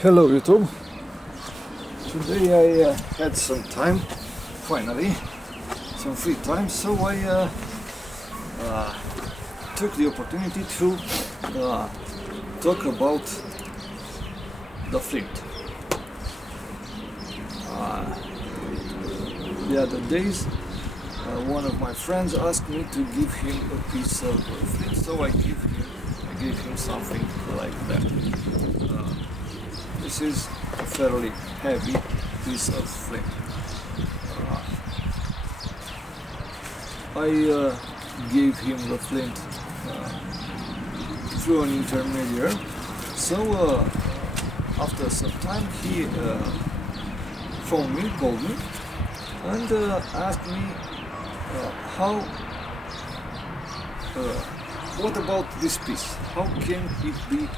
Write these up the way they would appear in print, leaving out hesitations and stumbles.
Hello YouTube. Today I had some time, finally, some free time, so I took the opportunity to talk about the flint. The other days, one of my friends asked me to give him a piece of flint, so I gave him something like that. This is a fairly heavy piece of flint. I gave him the flint through an intermediary, so after some time he phoned me, called me, and asked me what about this piece? How can it be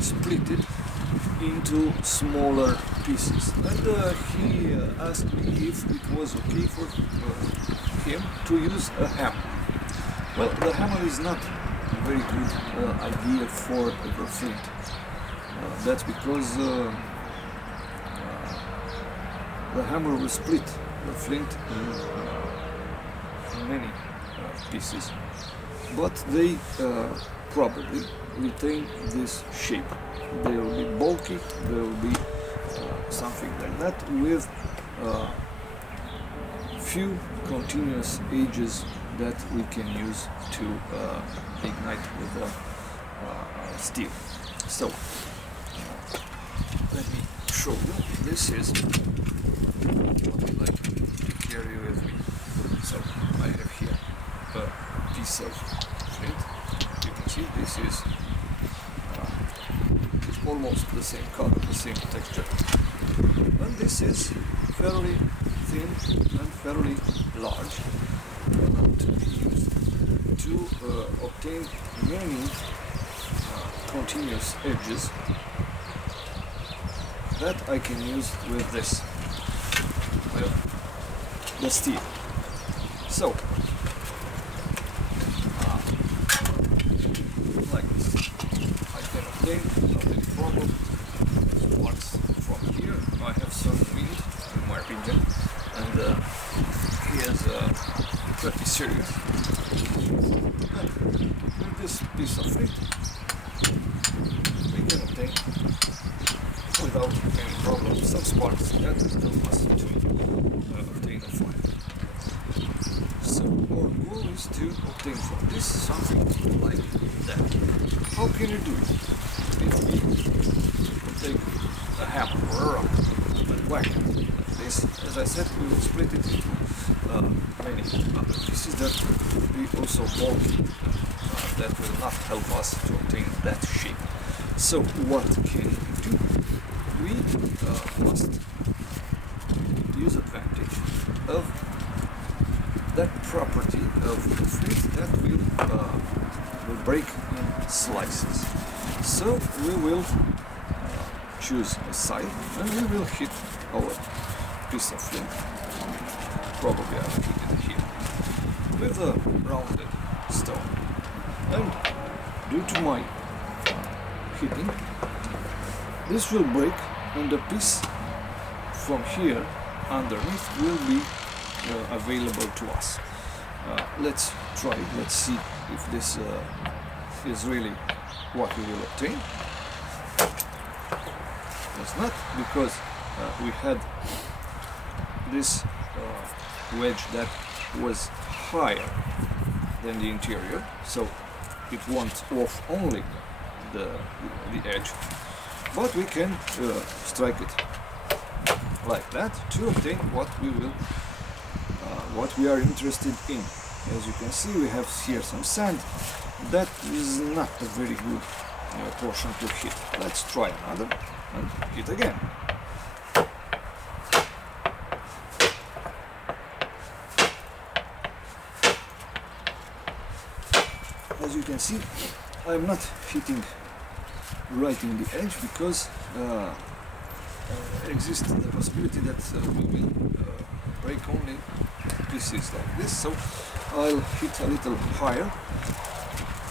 splitted into smaller pieces? And he asked me if it was okay for him to use a hammer. Well, the hammer is not a very good idea for the flint. That's because the hammer will split the flint in many pieces, but they probably retain this shape. They will be bulky, they will be something like that, with few continuous edges that we can use to ignite with steel. So let me show you. This is what I like to carry with me. So I have here a piece of flint. You can see this is almost the same color, the same texture, and this is fairly thin and fairly large, to be used to obtain many continuous edges that I can use with this, the steel. So like this, I can obtain problem sparks from here. I have some wind in my region, and he is pretty serious. And with this piece of flint, we can obtain without any problem some sparks that help us to obtain a fire. So our goal is to obtain from this something like that. How can you do it? If we take a hammer or a rock and whack it like this, as I said, we will split it into many other pieces that will be also bulky, that will not help us to obtain that shape. So what can we do? We must use advantage of that property of the flint that will break in slices. So we will choose a side and we will hit our piece of flint. Probably I'll hit it here with a rounded stone. And due to my hitting, this will break, and the piece from here underneath will be available to us. Let's try, let's see if this is really what we will obtain. It's not, because we had this wedge that was higher than the interior, so it won't off only the edge, but we can strike it like that to obtain what we are interested in. As you can see, we have here some sand. That is not a very good portion to hit. Let's try another and hit again. As you can see, I am not hitting right in the edge, because exists the possibility that we will break only pieces like this. So I'll hit a little higher,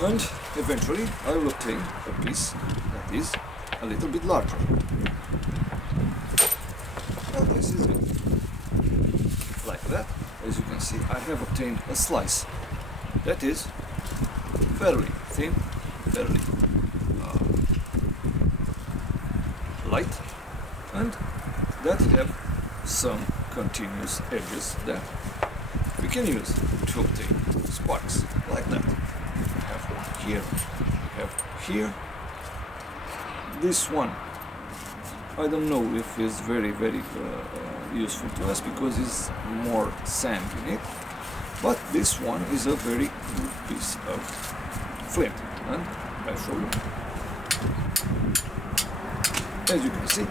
and eventually I will obtain a piece that is a little bit larger. this is it. Like that, as you can see, I have obtained a slice that is fairly thin, fairly light, and that have some continuous edges that we can use to obtain sparks like that. We have one here, we have here. This one, I don't know if it's very useful to us because it's more sand in it, but this one is a very good piece of flint, and I show you. As you can see,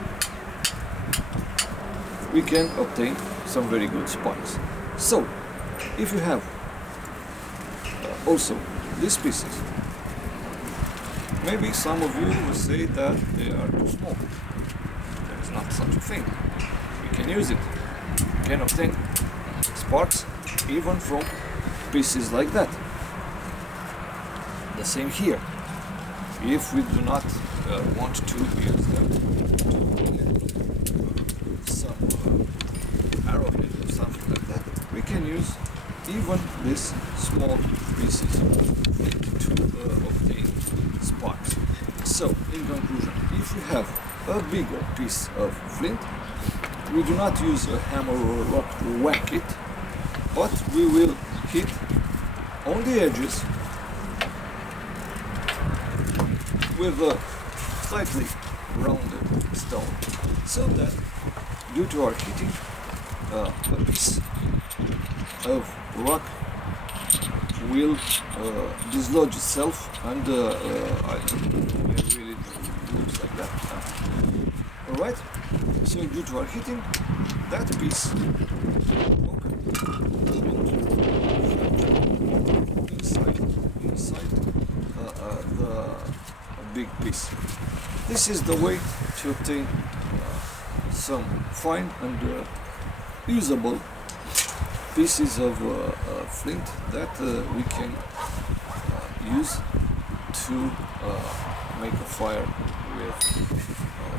we can obtain some very good sparks. So, if you have also these pieces, maybe some of you will say that they are too small. There is not such a thing. We can use it. We can obtain sparks even from pieces like that. The same here. If we do not want to use them to some arrowhead or something like that, we can use even these small pieces to obtain sparks. So, in conclusion, if we have a bigger piece of flint, we do not use a hammer or a rock to whack it, but we will hit on the edges with a slightly rounded stone, so that due to our hitting, a piece of rock will dislodge itself, and I don't know, it really looks like that. Alright, so due to our hitting, that piece inside the big piece. This is the way to obtain some fine and usable pieces of flint that we can use to make a fire with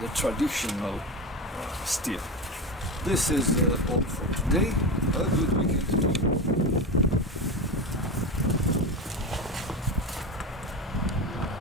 the traditional steel. This is all for today. A good weekend to you.